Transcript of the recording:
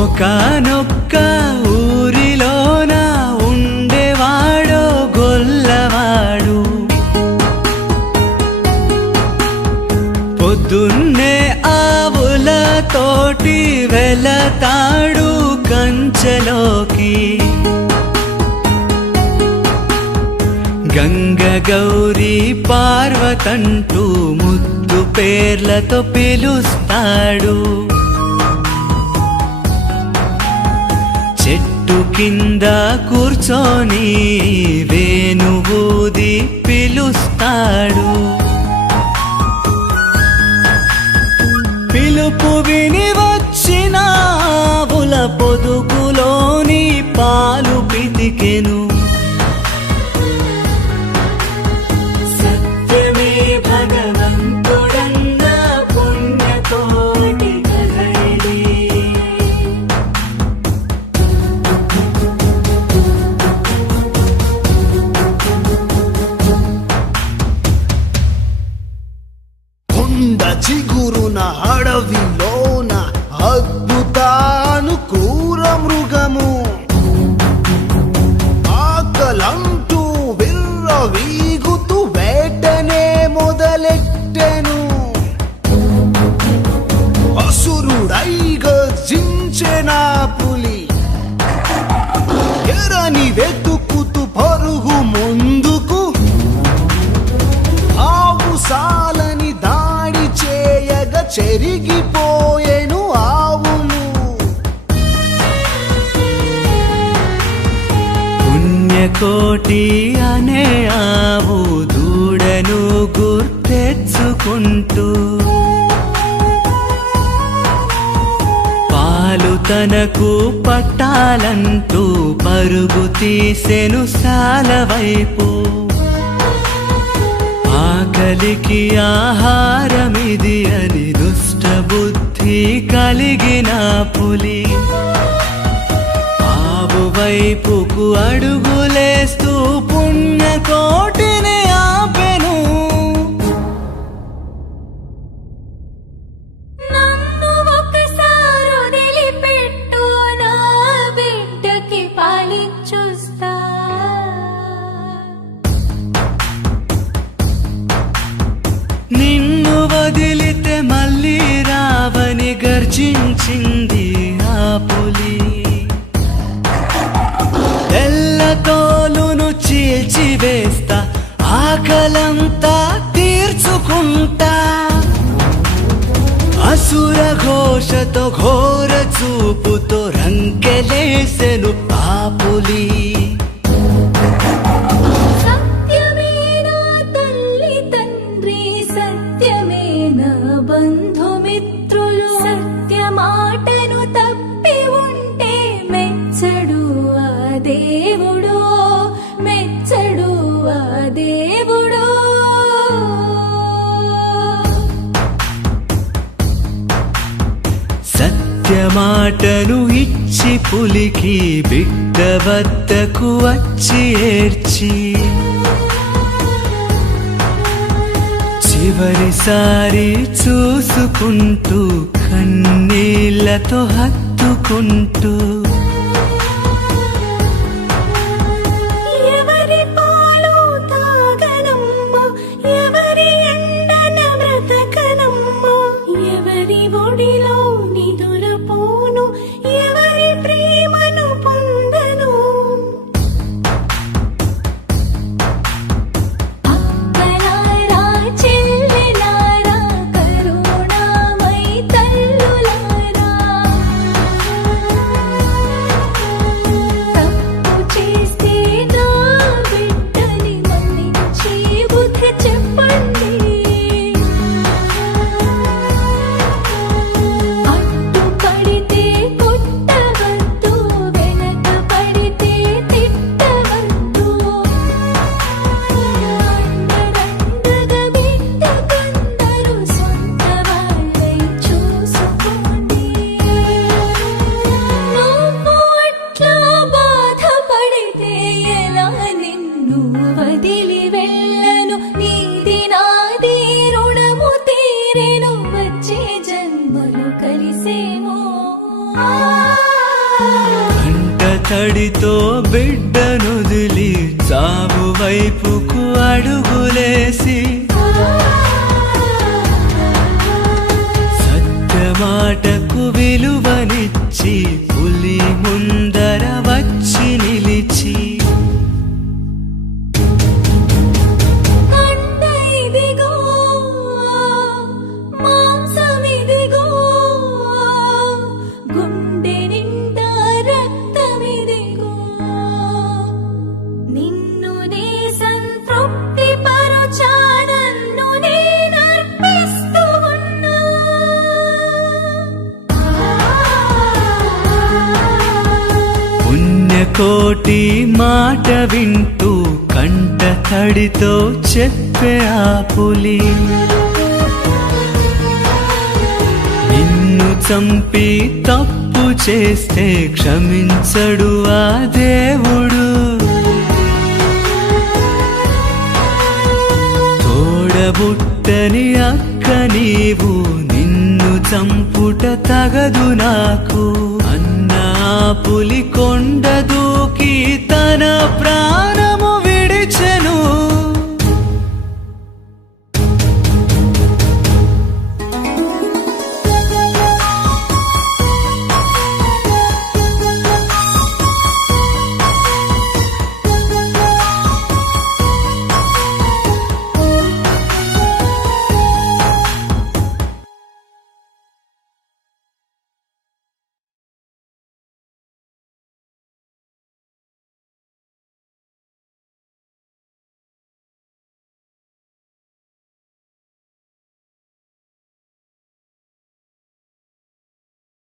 ఒకానొక్క ఊరిలోన ఉండేవాడో గొల్లవాడు. పొద్దున్నే ఆవులతోటి వెళతాడు కంచెలోకి. గంగ గౌరీ పార్వతంటూ ముద్దు పేర్లతో పిలుస్తాడు. చెట్టు కింద కూర్చొని వేణువూది పిలుస్తాడు. పిలుపు విని వచ్చిన ఆవుల పొదుగులోని పాలు పితికెను. సత్యమే భగవంతుడన్న పుణ్యకోటి కదలి. చిగురున అడవిలోన అద్భుతాను క్రూర మృగము. ఆకలంటూ విర్రవీగుతూ వేటనే మొదలెట్టెను. అసురుడై గర్జించెన పులి ఎరని వెతుకుతూ పరుగు ముందుకు. ఆవు సాలని దాడి చేయగా చెరిగిపోయెను ఆవులు. పుణ్యకోటి అనే ఆవు దూడను గుర్తెచ్చుకుంటూ పాలు తనకు పట్టాలంటూ పరుగు తీసెను సాల వైపు. ఆకలికి ఆహారమిది అని దుష్ట బుద్ధి కలిగిన పులి ఆవు వైపుకు అడుగులేస్తూ పుణ్యకోటిని ఆపెను. నన్ను ఒకసారి వదిలిపెట్టు, నా బిడ్డకి పాలిచ్చుస్తా. నిన్ను వదిలితే మళ్ళీ రావని గర్జించింది ఆ పులి. తెల్ల తోలును చీల్చివేస్తా, ఆకలంతా తీర్చుకుంటా. అసుర ఘోషతో ఘోర చూపుతో రంకెలేసెను ఆ పులి. సత్యమే నా తల్లి తండ్రి, సత్యమే నా బంధుమిత్రులు. సత్య మాటను తప్పి ఉంటే మెచ్చడు ఆ దేవుడు, మెచ్చడు ఆ దేవుడు. సత్యమాటను ఇచ్చి పులికి బిడ్డ వద్దకు వచ్చి ఏడ్చి చివరిసారి చూసుకుంటూ కన్నీళ్లతో హత్తుకుంటూ ఎవరి పాలు తాగనమ్మ, ఎవరి ఎండన బ్రతకనమ్మ, ఎవరి ఒడిలో నిదురపోను, ఎవరి ప్రేమను పొందను. అక్కలారా చెల్లెలారా, కరుణామై తల్లులారా, తడితో బిడ్డనొదిలి చావు వైపుకు అడుగులేసి సత్యమాటకు విలువనిచ్చి పులి ముందర వచ్చి నిలిచి కండ ఇదిగో మాంసమిదిగో గుండె నిండా రక్తమిదిగో నిన్ను నే సంతృప్తి పరుచా నన్ను నేనర్పిస్తూ ఉన్నా పుణ్యకోటి మాట వింటూ కంట తడితో చెప్పే ఆ పులి నిన్ను చంపి తప్పు చేస్తే క్షమించడు ఆ దేవుడు తోడబుట్టని అక్క నీవు నిన్ను చంపుట తగదు నాకు అన్న ఆ పులి కొండ దూకి తన ప్రాణ